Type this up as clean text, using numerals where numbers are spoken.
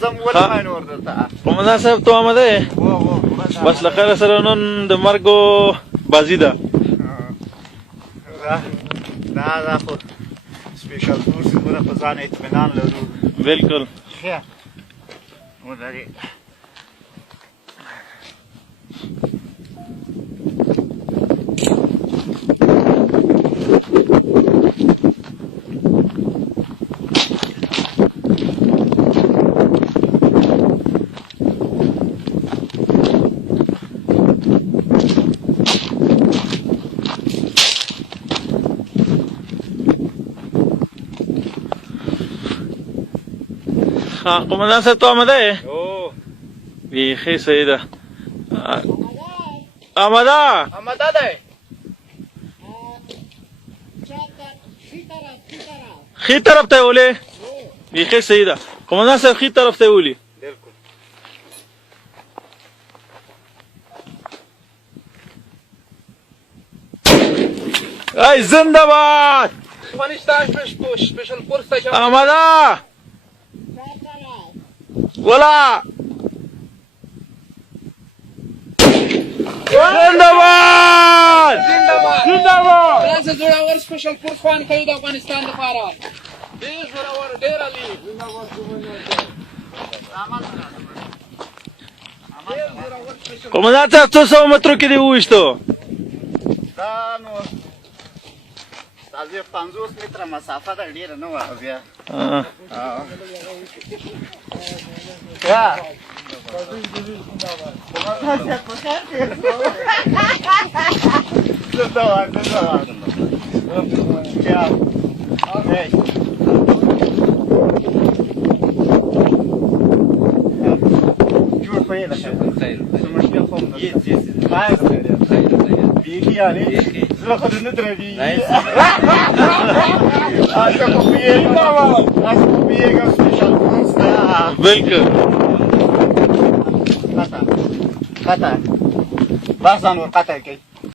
زم ولا ما نور دلته قومندان صاحب تو آمده بس لخیر سره نن د مرګو بازی ده دا خو سپیشل فورس پوره په ځان اطمینان لرو بالکل ښه ولري قومندان صاحب تو آمده بیخی صحیح ده آمده ده خی طرف ته ولی بیخی صحیح ده قومندان صاحب خی طرف ته ولی ای زنده باد سپیشل فورس آمده ولا زنده‌باد زنده‌باد تاسو زړور سپیشل فورس خوان کوي د افغانستان لپاره ډېر زړور ډېر علي قومندان صاحب 200 مترو کې دی وښتو دا نو تازه 50 متره مسافه ده ډیره نه و بیا زه خو نه درېږي پیږم سپیشل فورس بالکل قطع بس ځان ور قطع کوي